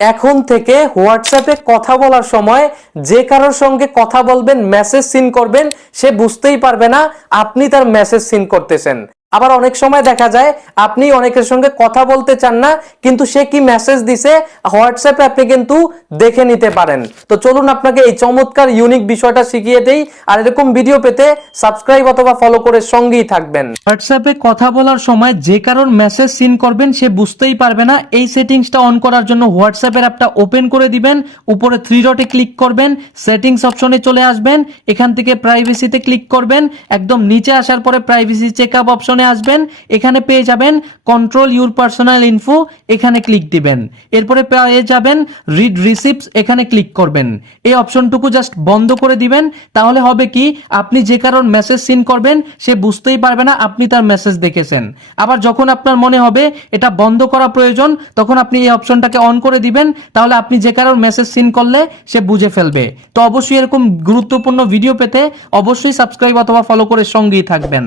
এখন থেকে হোয়াটসঅ্যাপে কথা বলার সময় যে কারোর সঙ্গে কথা বলবেন, মেসেজ সিন করবেন, সে বুঝতেই পারবে না আপনি তার মেসেজ সিন করতেছেন। আবার অনেক সময় দেখা যায় আপনি অনেকের সঙ্গে কথা বলতে চান না, কিন্তু সে কি মেসেজ দিছে হোয়াটসঅ্যাপে আপনি কিন্তু দেখে নিতে পারেন। তো চলুন আপনাকে এই চমৎকার ইউনিক বিষয়টা শিখিয়ে দেই। আর এরকম ভিডিও পেতে সাবস্ক্রাইব অথবা ফলো করে সঙ্গেই থাকবেন। হোয়াটসঅ্যাপে কথা বলার সময় যে কারোর মেসেজ সিন করবেন সে বুঝতেই পারবে না, এই সেটিংসটা অন করার জন্য হোয়াটসঅ্যাপের অ্যাপটা ওপেন করে দিবেন, উপরে থ্রি ডটে ক্লিক করবেন, সেটিংস অপশনে চলে আসবেন, এখান থেকে প্রাইভেসিতে ক্লিক করবেন, একদম নিচে আসার পরে প্রাইভেসি চেকআপ অপশনে আসবেন, এখানে পেয়ে যাবেন কন্ট্রোল ইউর পার্সোনাল ইনফো, এখানে ক্লিক দিবেন। এরপরে পেয়ে যাবেন রিড রিসিপ্টস, এখানে ক্লিক করবেন। এই অপশনটুকু জাস্ট বন্ধ করে দিবেন, তাহলে হবে কি আপনি যে কারোর মেসেজ সিন করবেন সে বুঝতেই পারবে না আপনি তার মেসেজ দেখেছেন। আবার যখন আপনার মনে হবে এটা বন্ধ করা প্রয়োজন তখন আপনি এই অপশনটাকে অন করে দিবেন, তাহলে আপনি যে কারোর মেসেজ সিন করলে সে বুঝে ফেলবে। তো অবশ্যই এরকম গুরুত্বপূর্ণ ভিডিও পেতে অবশ্যই সাবস্ক্রাইব অথবা ফলো করে সঙ্গেই থাকবেন।